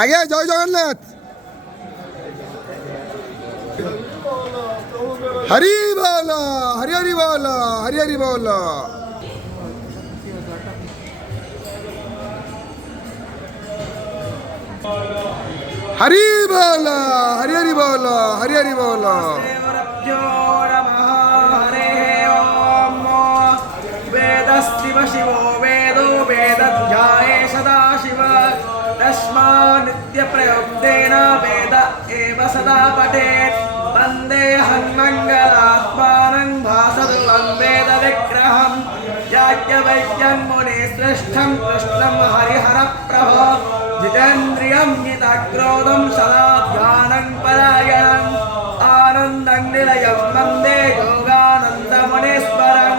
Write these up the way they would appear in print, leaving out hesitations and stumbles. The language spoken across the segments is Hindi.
আগে জয় জগন্নাথ। হরি বল, হরি হরি বল, হরি হরি বল। हरि बोल, हरि हरि बोल, हरि हरि बोल। वेदस्तिव शिवो वेदो वेदध्याये सदा शिव तस्मात् नित्यप्रयुक्तेन वेद एव सदा पठेत् वन्दे हन्मङ्गलात्मानं भासदुलं वेदविग्रहं याज्ञवल्क्यं मुनिश्रेष्ठं कृष्णं हरिहरप्रभो जितेन्द्रियं जितक्रोधं सदा ध्यानं परायणम् आनन्दं निलयं वन्दे योगानन्दमुनीश्वरं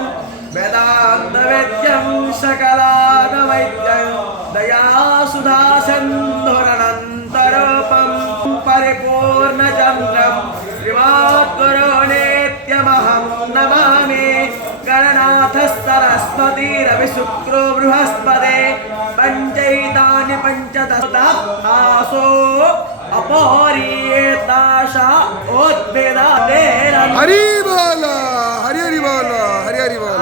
वेदान्तवेद्यं सकलागमैद्यं दयासुधासिन्धुरनन्तरूपं परिपूर्णचन्द्रं श्रीमद्गुरुनित्यमहं नमामि गणनाथः सरस्वतीरविशुक्रो बृहस्पते पंचैतानि पंचदशासो अपहरियेताशा उद्भिदादेन हरि बोल, हरि हरि बोल, हरि हरि बोल।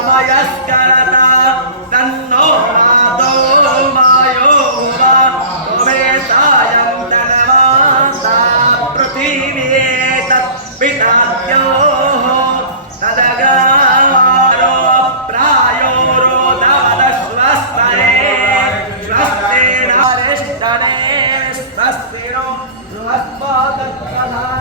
शुभरामयस्करता तन्नो नादो मायो वा त्वमेतायं तन्माता पृथिवी तत्पिताद्योः तदगारो प्रायो रोदवदश्वस्तरे स्वस्तेनारिष्टने